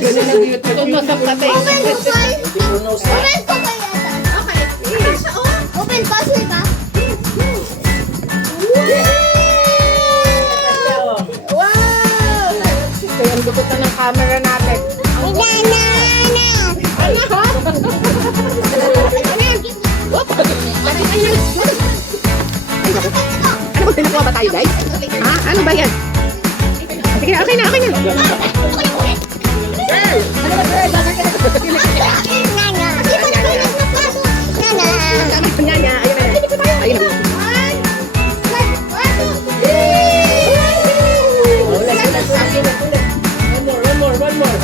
Ganun na beauty. Tumasap ka tayo. Open ko ba? Open ko ba yata? Okay. Open password ba? Wow! Ito yung dukutan ng camera natin. Ano ha? Ano ba pinakuha ba tayo, guys? Ha? Ano ba yan? Sige na, okay na, okay na. Nyanya, ayun na. Ayun na. One more.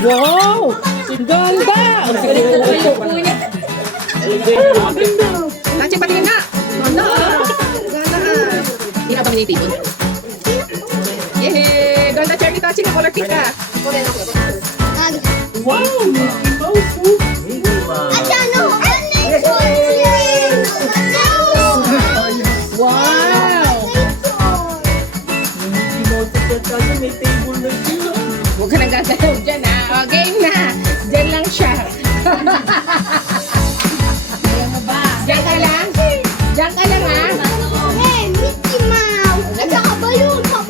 Wow! Ganda! Tachi, patingin nga! Ganda ah! Ganda ah! Hindi na bang nitipon? Yehey! Ganda, Cherry Tachi na color pink ka! Wow! Wow! Huwag ka nang gagalaw dyan ha. O, game na. Dyan lang siya. Diyan ka lang? Diyan ka lang ha? Mickey Mouse! At saka balloon! Balloon!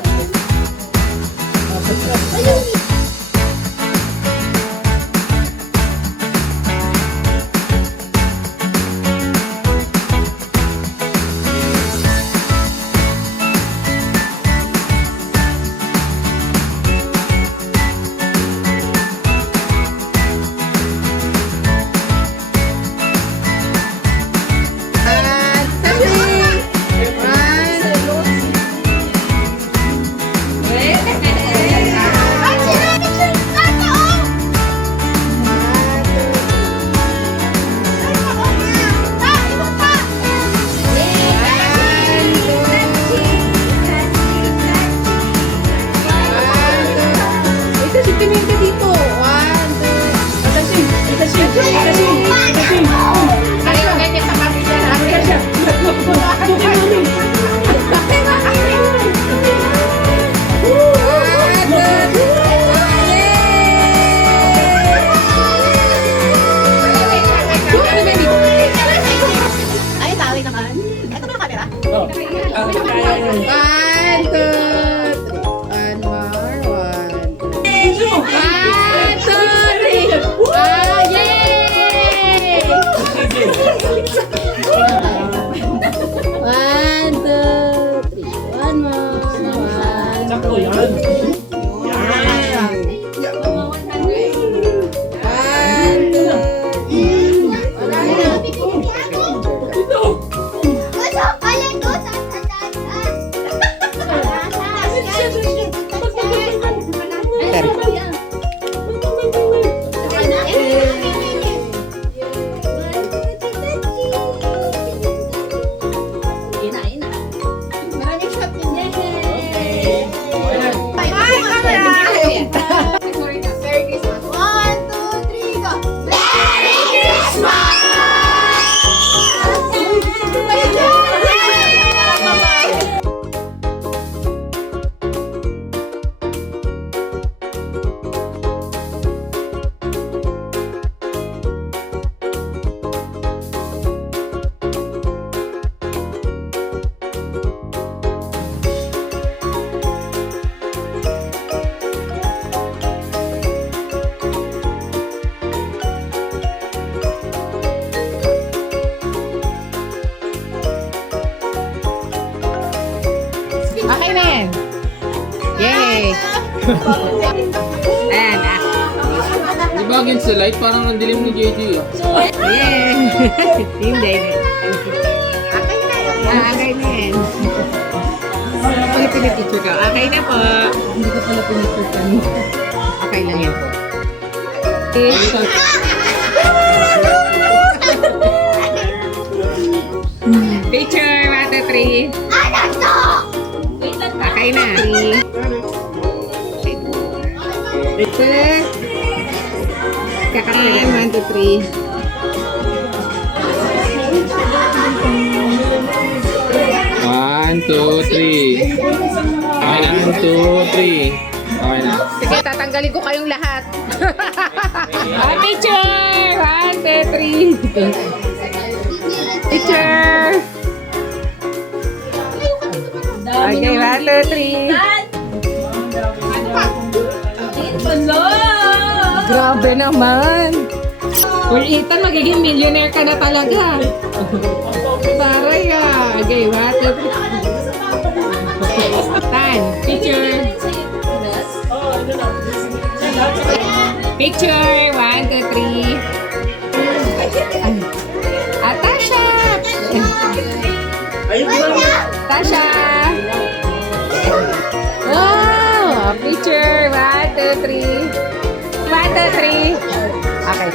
Okay na yan. Yay! Ayan ah. Di ba against the light? Parang ang dilim ni JJ ah. Yay! Team David. Okay na yan. Okay na yan. Pag pinipicture ka. Okay na po. Hindi ko pala pinipicture ka. Okay lang yan po. Picture, 1, 2, 3. Ano to? Okay na. 3. Picture. Kakain, 1, 2, 3. One, two, three. One, two, three. Okay na. Sige, tatanggalin ko kayong lahat. Picture! 1, 2, 3. Picture! Okay, 1, 2, 3. Grabe naman. Or Ethan, magiging millionaire ka na talaga. Taray ah. Okay, 1, 2, 3. Tan, picture. Picture, 1, 2, 3. Tasha! Tasha! Wow! Picture, 1, 2, 3. 1, 2, 3. Okay.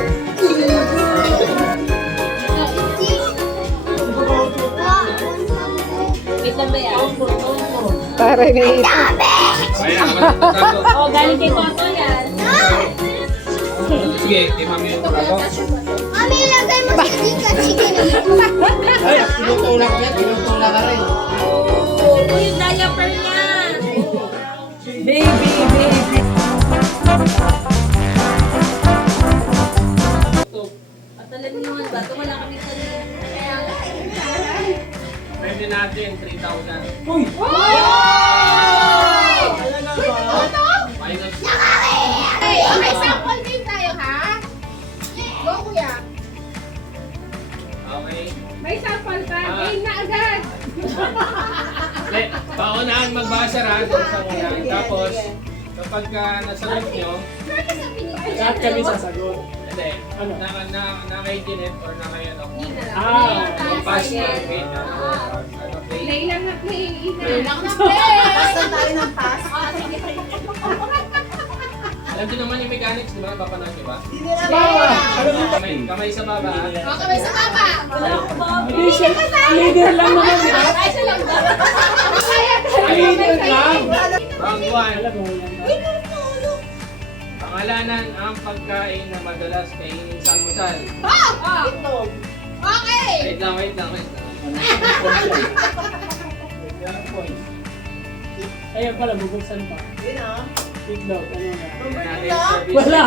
Para na ito. Oh, galing kay Toto yan. Sige, kay mami yung tago. Mami, ilagay mo si Tika. Sige na. Ay, tinutulak niya, tinutulak ka rin. Oh, yung diaper niya. Baby, baby. At alam niyo naman ba, ito wala kami sa Pwede natin, 3,000. Minus. Okay, sample din tayo, ha? Go, kuya. Okay. May sample ka. Game na agad. Hindi, paunahan magbasa doon sa unahan. Tapos, kapag nasagot nyo, Lahat kami sasagot. hindi, Ano? naka-internet or naka-ano, Ah, pass na, okay, play. Play lang na play. Basta tayo ng pass. Alam din naman yung mechanics, di ba? Napapanood nyo ba? bawa. Alam mo ba? Kamay sa baba, ha? Okay, sa baba. Hindi siya, leader lang naman, di ba? Leader lang. Round 1. Alam mo, yan na. Pangalanan ang pagkain na madalas kainin sa almusal. Okay. Wait lang. Ayan pala, bubuksan pa. Itlog, ano na? Natin service. Wala!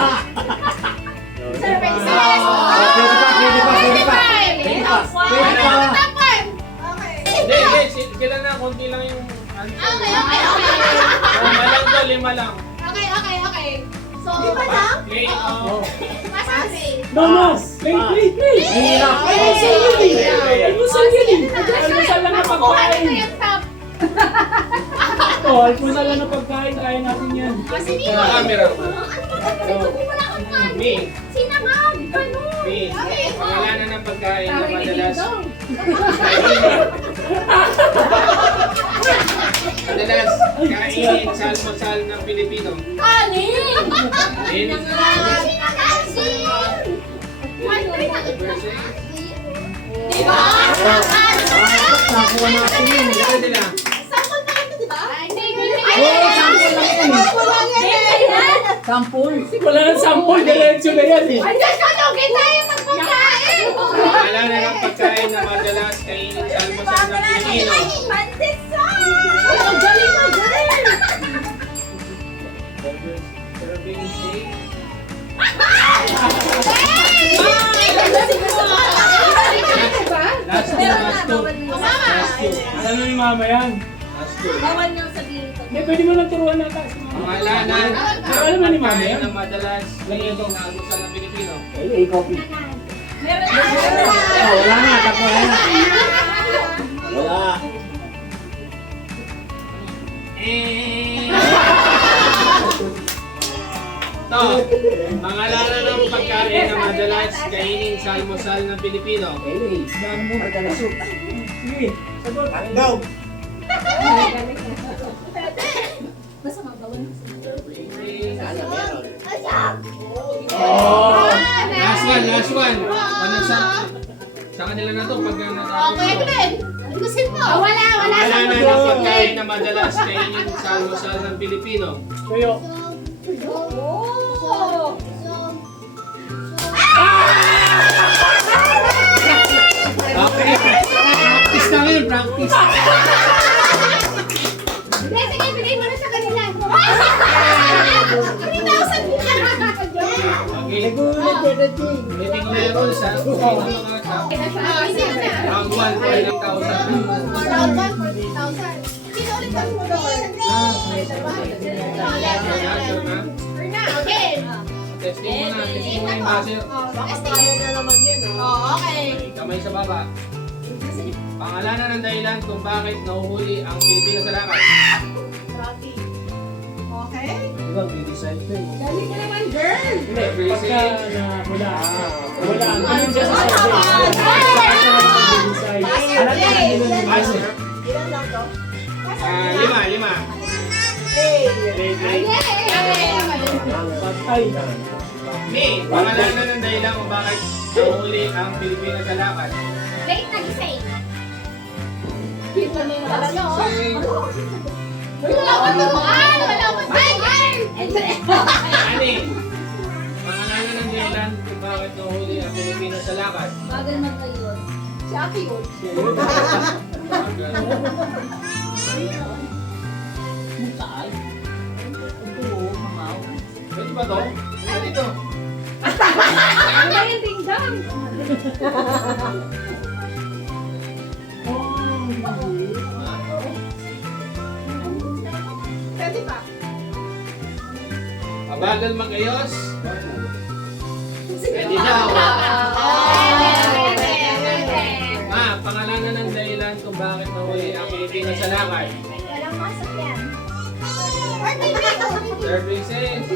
Service. Pwede pa. Hindi, sila na, konti lang yung answer. Lima lang to, 5 lang. Okay. So, Play, oh. No! Wait! Hirap! Almusal yun eh! Almusal lang na pagkain! Oh, almusal lang na pagkain, kaya natin yan. Sa camera. Me. Pangalanan ng pagkain na madalas kainin sa almusal ng Pilipino. In. Nakuha natin yun. Ito nila. Sampul? Wala nang sampul, diretso na yan eh. Pangalanan ng pagkain na madalas kainin sa almusal ng Pilipino. Serving steak. Last two. Alam mo ni mama yan. Last two. Bawal niyang sabihin ko. Hindi, pwede mo lang turuan nata si mama. Pangalanan Alam mo ni mama pagkain yan? na madalas kainin sa almusal ng Pilipino. Ay, copy. Meron Wala na, tapos na. Wala. To, pangalanan ng pagkain na madalas kainin sa almusal ng Pilipino. Okay, dami mo madalasok. Sige, sagot. Go! Basta mabawal. Oh! last one. Sa kanila na to pag natapos. Okay, Glenn. Ano gusto mo? Wala Wala na sa ng pagkain na madalas kainin sa almusal ng Pilipino. Tuyo. Oh! Okay. Practice na ngayon, practice. Sige, bigay mo na sa kanila. 3,000 Okay. Nagulat ko na Jing. Meeting na yung rules ha. Kung sino mga tao. Round 1, 40,000. Round 1, 40,000. Sino ulit ang Okay. Testing mo na. Testing mo na yung buzzer. Okay. Kamay sa baba. Pangalanan ng dahilan kung bakit nahuhuli ang Pilipino sa lakad. Okay. Diba, di-decide ko eh. Dali ka naman, girl. Hindi, pagka wala ang siya sa survey. Alam niya na yun ang Buzzer. Ilan lang to? 5. patay. May, pangalanan ng dahilan kung bakit nahuhuli ang Pilipino sa lakad. Late nag-save. Kita niyo yung alam niyo. Wala ko tumaan! Wala ko tumaan! Ani, pangalanan ng dahilan kung bakit nahuhuli ang Pilipino sa lakad. Bagal magkayos. Si Aki yun. Mukhaay. Oo, mamaw. Pwede ba to? Pwede to. Ano ba yung tingdang? Pwede pa. Mabagal mag-ayos. Pwede daw. Ma, pangalanan ng dahilan kung bakit nahuhuli ang Pilipino sa lakad. Walang masakyan. Services.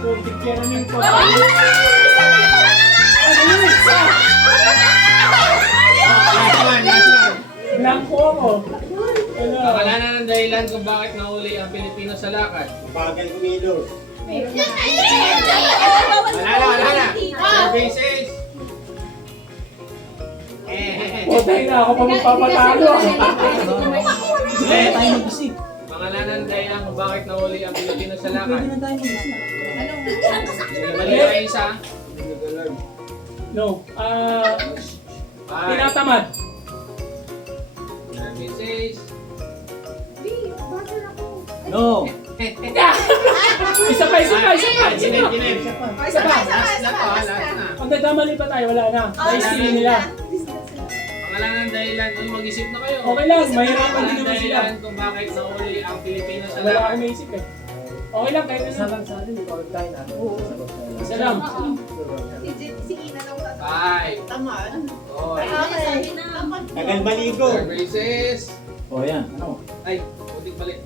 Kung bigyan namin ko. Last one. Blanco ako. Pangalanan ng dahilan kung bakit nahuhuli ang Pilipino sa lakad. Bagal kumilos. Wala na. Services. Potay na ako pa magpapatalo. Yes. Tayo mag-isip. Pangalanan ng dahilan kung bakit nahuhuli ang Pilipino sa lakad. Pwede na tayo mag-isip. Mali pa isa. No. 5. Tinatamad. Services. No. Isa pa. Ginit. Isa pa. Last na. Pag nagkamali pa tayo, wala na. Naisili nila. Pangalanan ng dahilan, mag-isip na kayo. Okay lang, mahirapan din Pangalanan ng naman sila. dahilan kung bakit nahuhuli ang Pilipino sa Wala lakad. akong naisip eh. Okay lang, kahit isa lang sa atin. Isa lang. Si Ina daw 5. tamad. Sabi na. Tagal baligo. Services. O yan, ano? Ay, putik balik.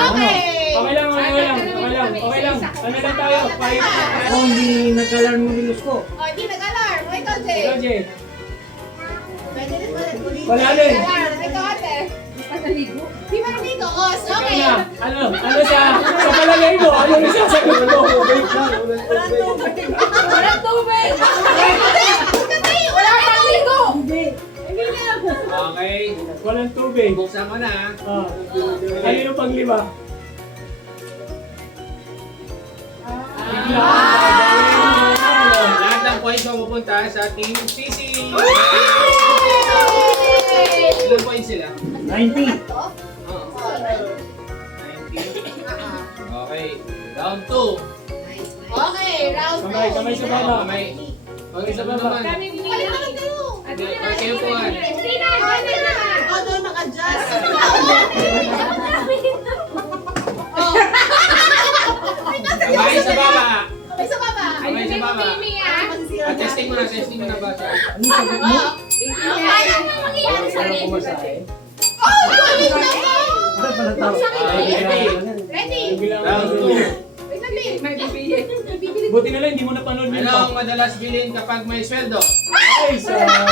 Okay. Okay lang. Ano lang tayo? 5. Oh, hindi nag-alarm mo nilos ko. O, di nag-alarm. O, ikaw, Jay. Ikaw, Jay. Pwede rin ulit. Wala din. Alarm. Ikaw, ate. Di ba nandito? O, Ikaw okay. na. Ano siya? Sa palagay mo, ano yung sasagot mo? Walang tubig. Wala kang ligo. Okay. Walang tubig. Buksan mo na. Ano yung panglima? Lahat ng points mapupunta sa Team Sisi. Ilang points sila? 90. Oo. 90. Okay. Round 2. Okay, round Kamay sa baba. Kamay. Kamay sa baba. Kami Balik binigyan. naman kayo. Hindi, kayo po. Hindi na, hindi na. Ako doon naka-adjust. Kamay sa baba. Okay, sa baba. Kamay sa baba. Ah, testing mo na ba siya? Okay, ano mangyayari sa akin? Ready? Round 2. Wait, sabihin. May bibigyan. Buti na lang, hindi mo napanood yun Ano pa. ang madalas bilhin kapag may sweldo? Ay, sayang.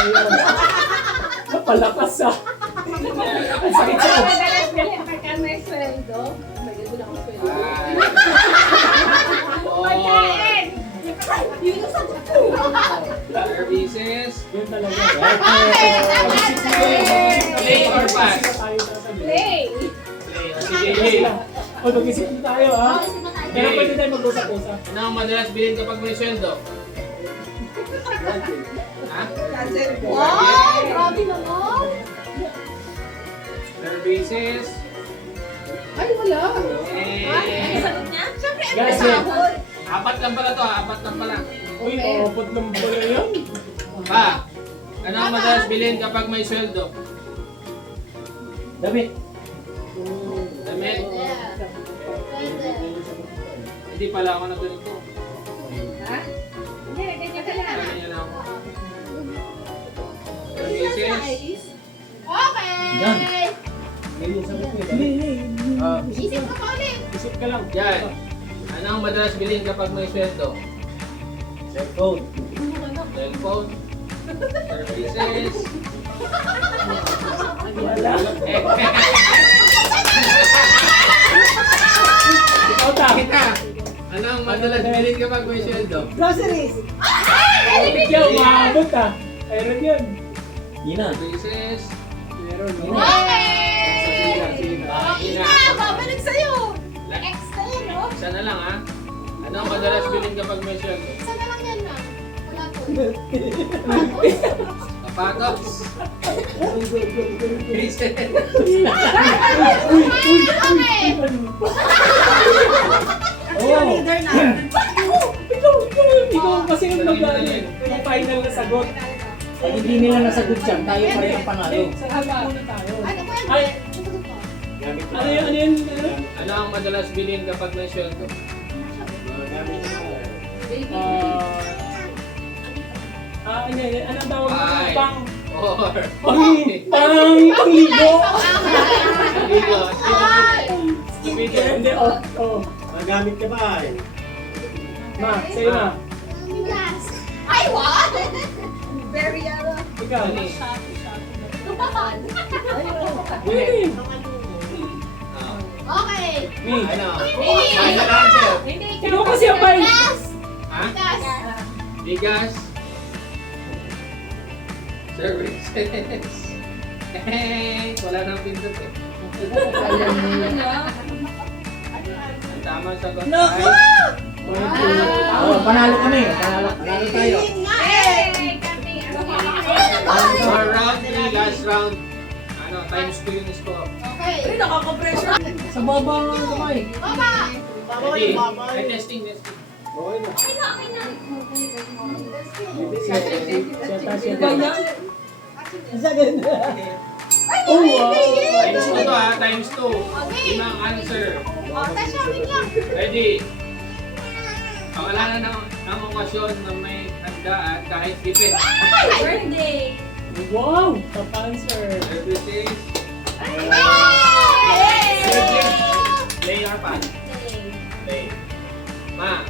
Napalakas ah. Ang sakit Ano sa madalas bilhin pagka may sweldo? May ganun ako sweldo. 5. Yun talaga. Play or pass? Play. Play. Sige, Jay. O, mag-isip na tayo, ha? Pero pwede tayo mag-usap-usap. Ano ang madalas bilhin kapag may sweldo? Ha? Wow, grabe naman. Services. Ay, wala. Eh, Sagot niya? Siyempre, Gasset. apat lang pala to, apat lang pala. Uy, apat lang pala yan. Pa, ano ang madalas bilhin kapag may sweldo? Damit. Damit? Pwede. Hindi pala ako na ganito. Ha? Hindi, ganyan ka lang. Ganyan ako. Services. Okay. Isip ko pa ulit. Isip ka lang. Yan. Ano ang madalas bilhin kapag may sweldo? Cellphone. Cellphone. Services. Wala. Ikaw ta. Kita. Ano ang madalas bilhin kapag may sweldo? Groceries. Ikaw, maabot ah. Meron yun. Services. Meron. Ina. Babalik sa'yo. La- Extra yan, no? Isa na lang ha. Ano ang madalas bilhin kapag may sweldo? Isa na lang yan, ma'am. Wala po. Sapatos. Oo. Ikaw kasi yung yung final na sagot. Pag hindi nila nasagot yan, tayo pa rin ang panalo. Sa haba muna tayo. Ano ba yan? Ay, Sasagot ko. ano yun? Ano ang madalas bilhin kapag may sweldo? Ano tawag mo? Five. Or. Pangligo. Ligo. Hindi, oh. Magamit ka ba? Ma, sa'yo ma. Glass. Ay, what? Very yellow. Ikaw. Ano? Hindi. Okay. Me. Ano? Hindi. Final answer. Ikaw kasi ang bay. Glass. Ha? Glass. Bigas. Services. Wala nang pindot eh. Ang tamang sagot ay... Oh, panalo kami. Panalo tayo. For round 3, last round. Ano, times 2 yung score. Okay. Sa baba ng kamay. Baba. Ready? Ay, testing. Oh, wow. Times 2 to ha, times 2. Limang answer. Tasha, wait lang. Ready? Pangalanan ng okasyon na may handaan kahit tipid. Birthday! Wow, top answer. Services. Play or pass? Play. Ma,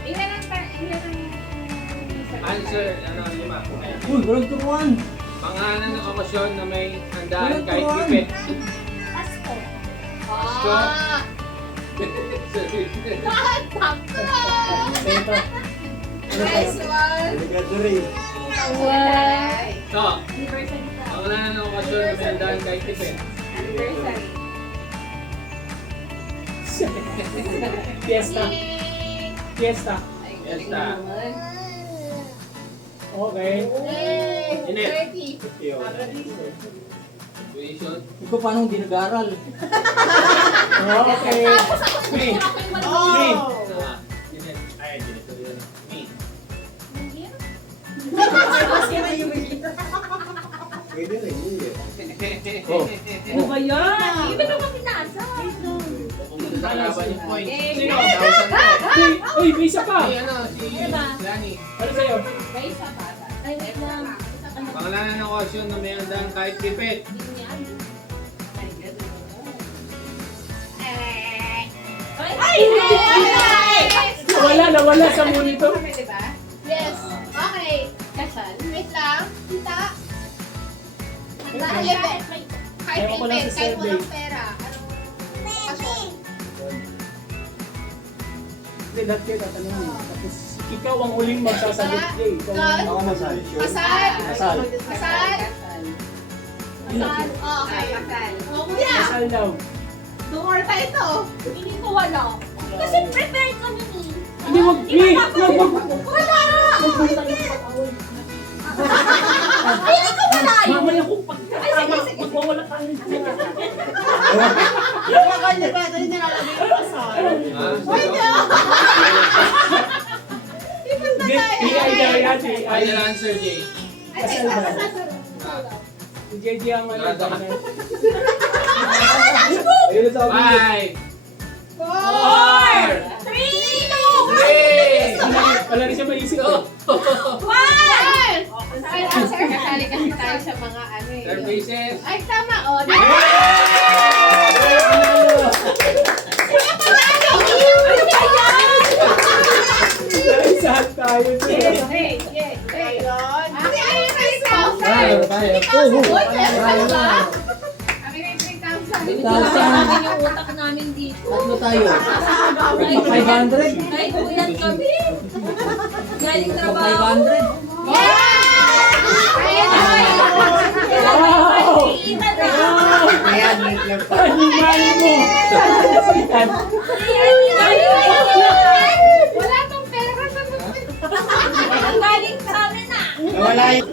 answer, ano, 5. Uy, walang turuan. Pangalanan ng okasyon na may handaan kahit tipid. Pasko. Pasko. Services. Sa'yo to. Nice one. So, pangalanan ng okasyon na may handaan kahit tipid. Fiesta. Fiesta. Fiesta. Okay. Init. 30. Tuition. Ikaw paano hindi nag-aaral? Okay. Me. Me. Init. Ay, ganito yun. Me. Oh. Ano ba yan? Hindi ba naman pinasa? Pumunta sa laban yung point. Sino? 1,000 to. Uy, may isa pa. Si ano, si Lani. Ano sa'yo? Ay, wait lang. Pangalanan ng okasyon na may handaan kahit tipid. Nawala sa monitor. Yes. Okay. Wait lang. Kita. Kahit Ewan ko lang ipin, sa kahit survey. walang pera. Anong okasyon? Hindi, lahat kayo tatanungin. Tapos ikaw ang uling magsasagot. Jay, ikaw ang Ako masal. Kasal. Kasal. Kasal. Kasal. Oh, okay. Kasal. Oh, kuya. kasal daw. Dumor tayo to. Hindi ko wala. Kasi prepared kami ni. Hindi, wag, Hindi wag, pa wag, wag. Wala! Hindi ko wala yun. Mamaya kung pagkakama, magwawala tayo. Kanya pa, dali nilalagay yung kasal. Hindi, AI yan, si AI. Final answer, Jay. Kasal daw. Si JJ ang ano. Ayun na sabi niya. 5, 4, 3, Wala rin siya maisip. Kasali kasi tayo sa mga ano eh. Services. Ay, tama. Oh, Naisahan tayo. Hey. Ayun. Kami ay 3,000. Tayo. Uy, kaya ba? Tayo. Kami ay 3,000. Namin yung utak namin dito. Tatlo tayo. Ay, 500. Ay, kuyat kami. Galing Pag trabaho. 500. Wow! Ayan, wait lang pa. Ano mali mo? Wala tong pera. Galing sa amin na. Nawala yung...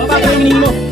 Papa, yung mo.